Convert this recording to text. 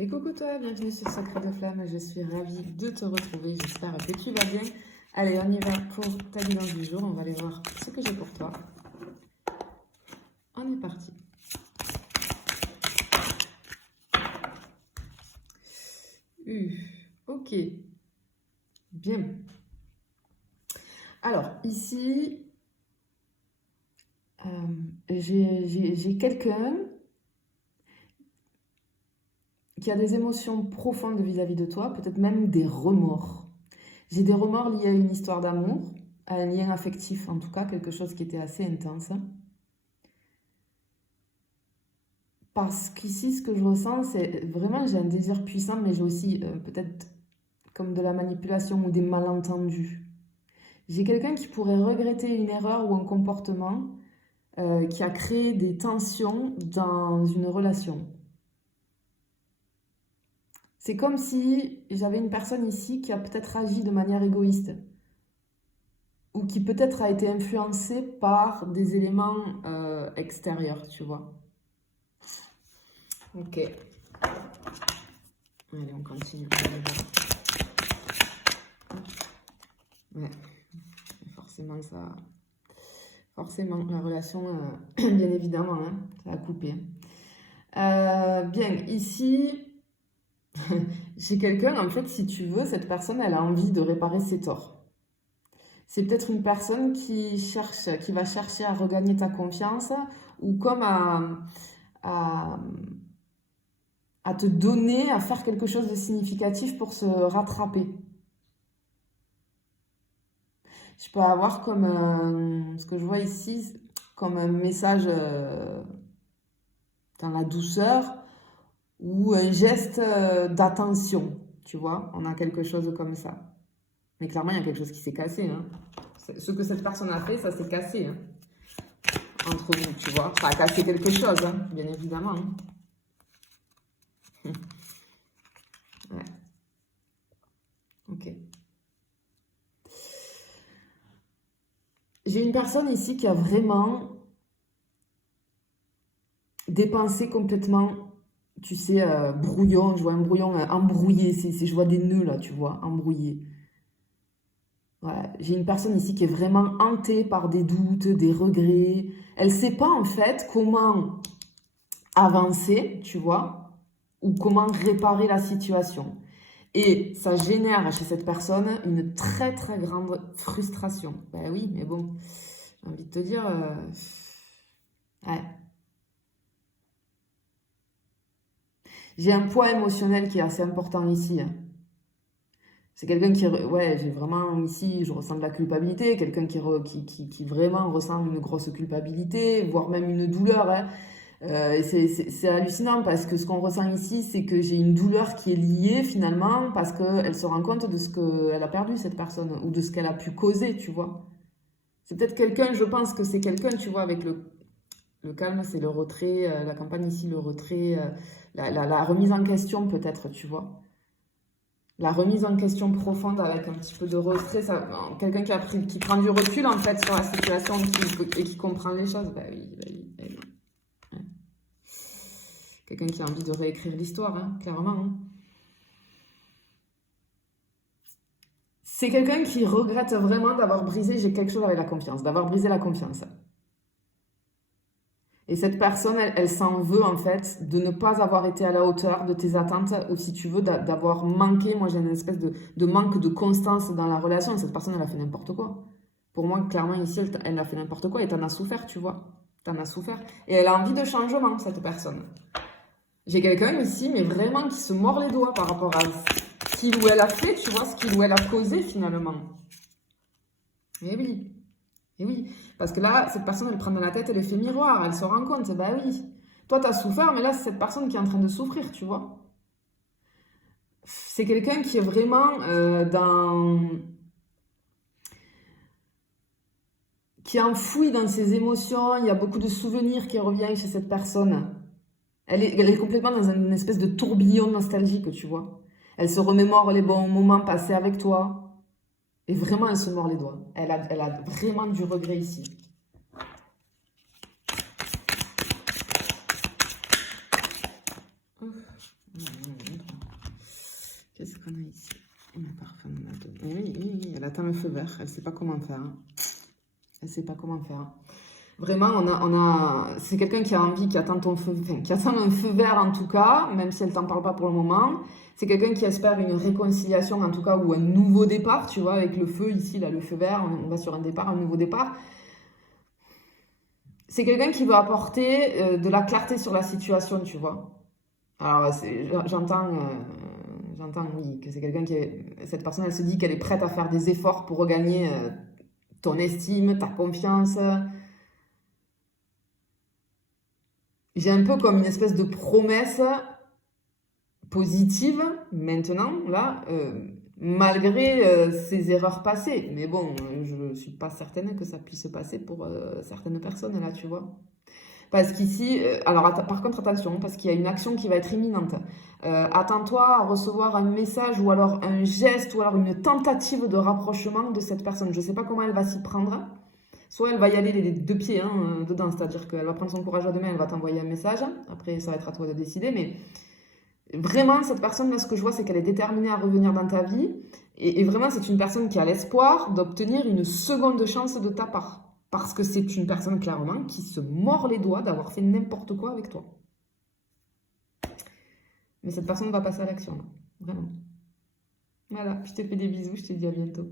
Et coucou toi, bienvenue sur Sacré de Flamme, je suis ravie de te retrouver, j'espère que tu vas bien. Allez, on y va pour ta guidance du jour, on va aller voir ce que j'ai pour toi. On est parti. Ok, bien. Alors, ici, j'ai quelqu'un qui a des émotions profondes vis-à-vis de toi, peut-être même des remords. J'ai des remords liés à une histoire d'amour, à un lien affectif en tout cas, quelque chose qui était assez intense. Parce qu'ici, ce que je ressens, c'est vraiment, j'ai un désir puissant, mais j'ai aussi peut-être comme de la manipulation ou des malentendus. J'ai quelqu'un qui pourrait regretter une erreur ou un comportement qui a créé des tensions dans une relation. C'est comme si j'avais une personne ici qui a peut-être agi de manière égoïste ou qui peut-être a été influencée par des éléments extérieurs, tu vois. Ok. Allez, on continue. Ouais. Forcément, la relation, bien évidemment, hein, ça a coupé. Bien, ici, j'ai quelqu'un, en fait, si tu veux, cette personne, elle a envie de réparer ses torts. C'est peut-être une personne qui va chercher à regagner ta confiance ou comme à te donner, à faire quelque chose de significatif pour se rattraper. Je peux avoir comme ce que je vois ici, comme un message dans la douceur ou un geste d'attention, tu vois. On a quelque chose comme ça. Mais clairement, il y a quelque chose qui s'est cassé. Hein. Ce que cette personne a fait, ça s'est cassé. Hein. Entre nous, tu vois. Ça a cassé quelque chose, hein, bien évidemment. Hein. Ouais. Ok. J'ai une personne ici qui a vraiment dépensé complètement, tu sais, brouillon. Je vois un brouillon embrouillé. Je vois des nœuds là, tu vois, embrouillés. Ouais, j'ai une personne ici qui est vraiment hantée par des doutes, des regrets. Elle ne sait pas en fait comment avancer, tu vois, ou comment réparer la situation. Et ça génère chez cette personne une très très grande frustration. Ben oui, mais bon, j'ai envie de te dire, ouais. J'ai un poids émotionnel qui est assez important ici. Hein. C'est quelqu'un qui, ouais, j'ai vraiment ici, je ressens de la culpabilité, quelqu'un qui vraiment ressent une grosse culpabilité, voire même une douleur. Hein. Et c'est hallucinant parce que ce qu'on ressent ici, c'est que j'ai une douleur qui est liée finalement parce qu'elle se rend compte de ce qu'elle a perdu, cette personne, ou de ce qu'elle a pu causer, tu vois. C'est peut-être quelqu'un, je pense que c'est quelqu'un, tu vois, avec le calme, c'est le retrait, la campagne ici, le retrait, la remise en question peut-être, tu vois. La remise en question profonde avec un petit peu de retrait, quelqu'un qui prend du recul en fait sur la situation et qui comprend les choses. Bah oui, bah oui, bah oui. Ouais. Quelqu'un qui a envie de réécrire l'histoire, hein, clairement. Hein. C'est quelqu'un qui regrette vraiment d'avoir brisé, j'ai quelque chose avec la confiance, d'avoir brisé la confiance. Et cette personne, elle s'en veut en fait de ne pas avoir été à la hauteur de tes attentes ou si tu veux d'avoir manqué. Moi j'ai une espèce de manque de constance dans la relation. Et cette personne, elle a fait n'importe quoi. Pour moi, clairement ici, elle a fait n'importe quoi et t'en as souffert, tu vois. T'en as souffert. Et elle a envie de changement, cette personne. J'ai quelqu'un ici, mais vraiment qui se mord les doigts par rapport à ce qu'il ou elle a fait, tu vois, ce qu'il ou elle a causé finalement. Eh oui. Et oui, parce que là, cette personne, elle prend dans la tête l'effet miroir, elle se rend compte, bah oui, toi, t'as souffert, mais là, c'est cette personne qui est en train de souffrir, tu vois. C'est quelqu'un qui est vraiment qui est enfoui dans ses émotions, il y a beaucoup de souvenirs qui reviennent chez cette personne. Elle est complètement dans une espèce de tourbillon nostalgique, tu vois. Elle se remémore les bons moments passés avec toi. Et vraiment, elle se mord les doigts. Elle a vraiment du regret ici. Qu'est-ce qu'on a ici? Ma parfum de oui, elle attend le feu vert. Elle ne sait pas comment faire. Elle ne sait pas comment faire. Vraiment, c'est quelqu'un qui a envie, qui attend ton feu, enfin, qui attend un feu vert en tout cas, même si elle t'en parle pas pour le moment. C'est quelqu'un qui espère une réconciliation en tout cas, ou un nouveau départ, tu vois, avec le feu ici, là, le feu vert, on va sur un départ, un nouveau départ. C'est quelqu'un qui veut apporter de la clarté sur la situation, tu vois. Alors, j'entends, oui, que c'est quelqu'un cette personne, elle se dit qu'elle est prête à faire des efforts pour regagner ton estime, ta confiance. J'ai un peu comme une espèce de promesse positive, maintenant, là, malgré ses erreurs passées. Mais bon, je ne suis pas certaine que ça puisse se passer pour certaines personnes, là, tu vois. Parce qu'ici, alors par contre, attention, parce qu'il y a une action qui va être imminente. Attends-toi à recevoir un message ou alors un geste ou alors une tentative de rapprochement de cette personne. Je ne sais pas comment elle va s'y prendre. Soit elle va y aller les deux pieds dedans, c'est-à-dire qu'elle va prendre son courage à deux mains, elle va t'envoyer un message. Après, ça va être à toi de décider. Mais vraiment, cette personne, là, ce que je vois, c'est qu'elle est déterminée à revenir dans ta vie. Et vraiment, c'est une personne qui a l'espoir d'obtenir une seconde chance de ta part. Parce que c'est une personne, clairement, qui se mord les doigts d'avoir fait n'importe quoi avec toi. Mais cette personne va passer à l'action, là. Vraiment. Voilà, je te fais des bisous, je te dis à bientôt.